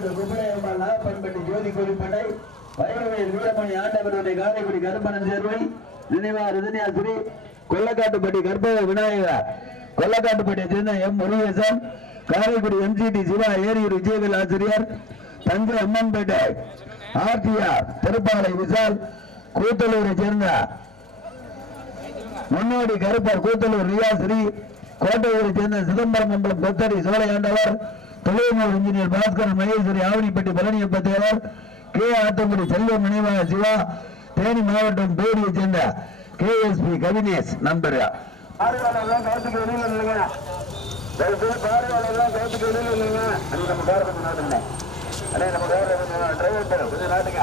நாகப்பட்டு சுப்பிரமணியம்மாள் நாகப்பன்பட்டி ஜோதி கோரிப்பட்டை வைரவேல் வீரமணி ஆண்டவருடைய காரைக்குடி கருப்பணன் சேர்வை நினைவா ரிதன்யாசிரி கொல்லக்காட்டுப்பட்டி கற்பக விநாயகர். கொல்லக்காட்டுப்பட்டியை சேர்ந்த எம் முருகேசன் காரைக்குடி எம்ஜிடி சிவா ஏரியூர் விஜயவில் ஆசிரியர் தஞ்சை அம்மன்பேட்டை ஆர்டிஆர் திருப்பாலை விசால் கூத்தலூரை சேர்ந்த முன்னோடி கருப்பர் கூத்தலூர் ரியாஸ்ரீ கோட்டையூரை சேர்ந்த சிதம்பரம் மண்டலம் கொத்தடி சோழையாண்டவர் தொழில்நுட்ப இன்ஜினியர் பாஸ்கர் மகேஸ்வரி ஆவணிப்பட்டி பழனியப்ப தேவர் கே. ஆத்தங்குடி செல்வம் நினைவாக சிவா தேனி மாவட்டம் பேரியை சேர்ந்த கேஎஸ்பி கவினேஷ் நண்பர். பார்வையாளர்லாம் கருத்துக்கு நம்ம கார் கொஞ்சம் நாட்டுங்க